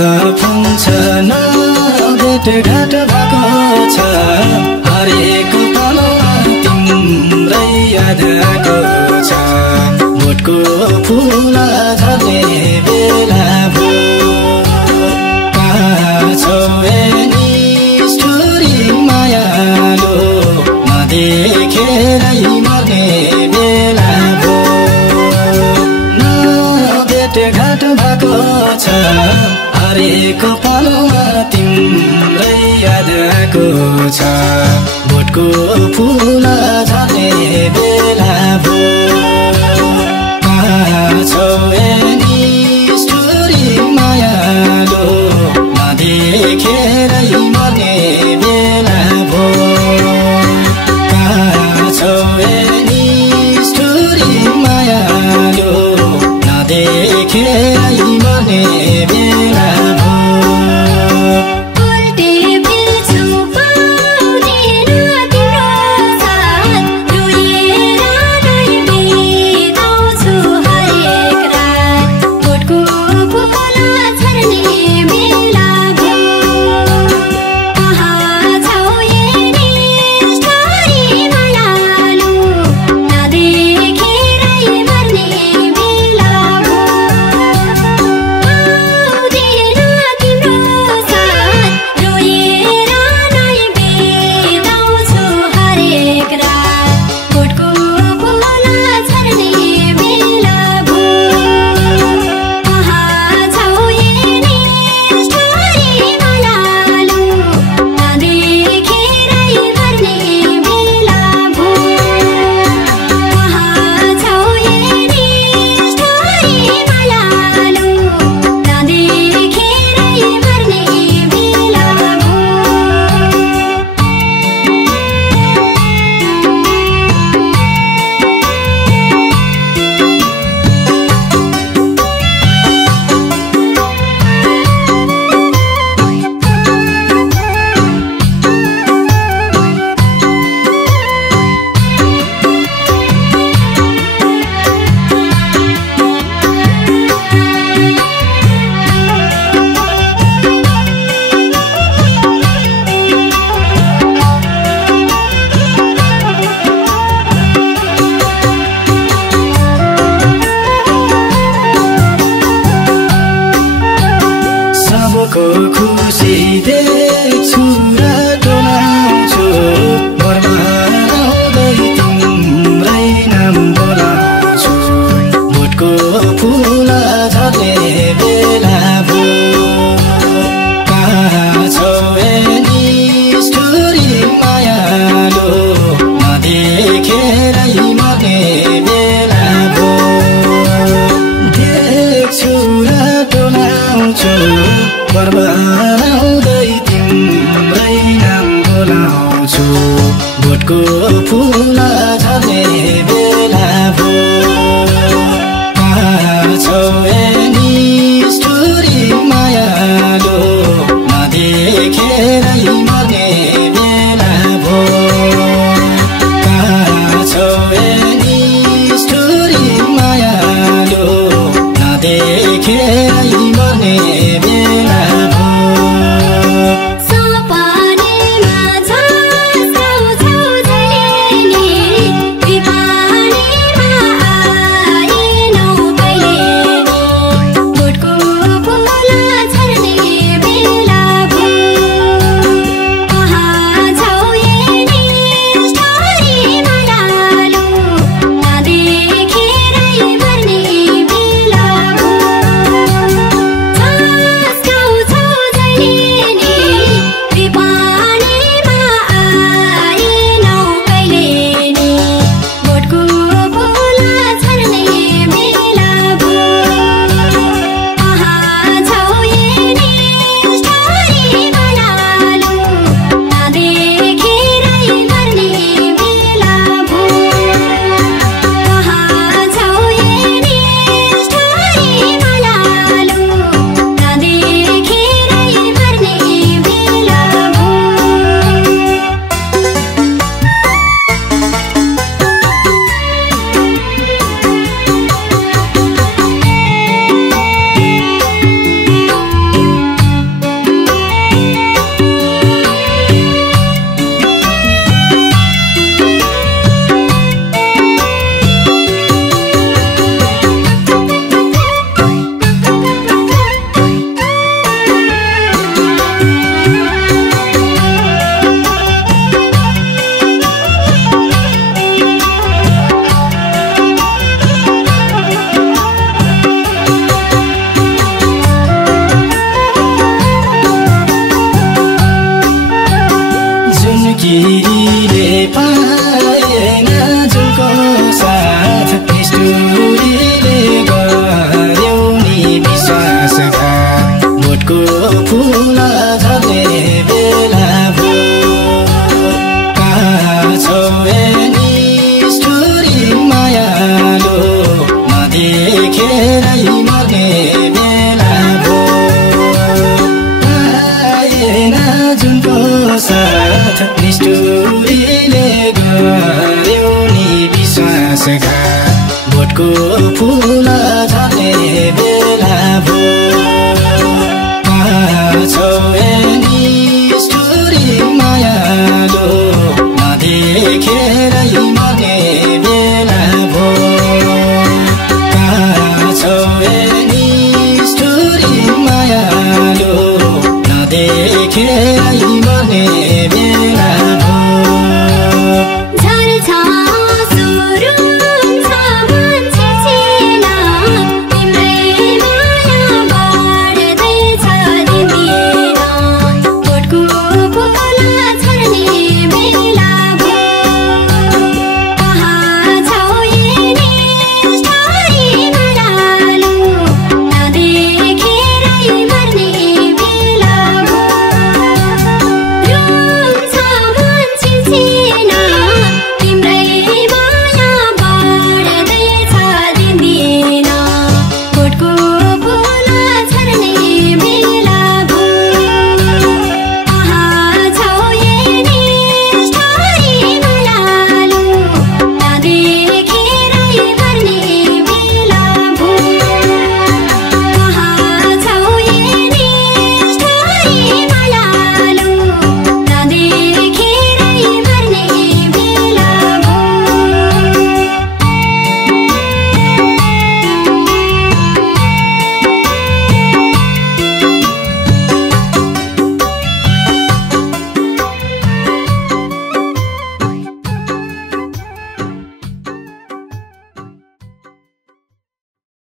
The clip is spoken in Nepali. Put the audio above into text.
पुन्छ न भेटघाट भएको छ हरेक पलमा तिम्रै याद आएको छ बोटको फुल झर्ने बेला भो कहाँ छौ नि स्टोरी मायालो नदेखेरै मर्ने बेला भो न भेटघाट भएको छ हरेक पलमा तिम्रै याद आएको छ बोटको फुल झर्ने बेला भो कहाँ छौ नि स्टोरी मायालो नदेखेरै मर्ने बेला भो कहाँ छौ नि स्टोरी मायालो नदेखेरै मर्ने बेला भो खुसी देख्छु र डोलाउँछु घरमा आउँदै तिम्रै नाम बोलाउँछु बोटको फुल झर्ने बेला भो कहाँ छौ नि स्टोरी मायालो नदेखेरै मर्ने बेला भो देख्छु र डोलाउँछु घरमा आउँदै तिम्रै नाम बोलाउँछु बोटको फुल झर्ने बेला भो कहाँ छौ नि स्टोरी मायालो नदेखेरै मर्ने बेला भो कहाँ छौ नि स्टोरी मायालो नदेखेरै मर्ने बेला भो भोटको फुल झर्ने बेला भो कहाँ छौ नि स्टोरी मायालो नदेखेरै मर्ने बेला भो आएन जुनको साथ निष्ठुरीले गर्यो नि विश्वासघात भोटको फुल झर्ने बेला भो कहाँ छौ नि स्टोरी मायालो नदेखेरै मर्ने बेला भो कहाँ छौ नि स्टोरी मायालो नदेखेरै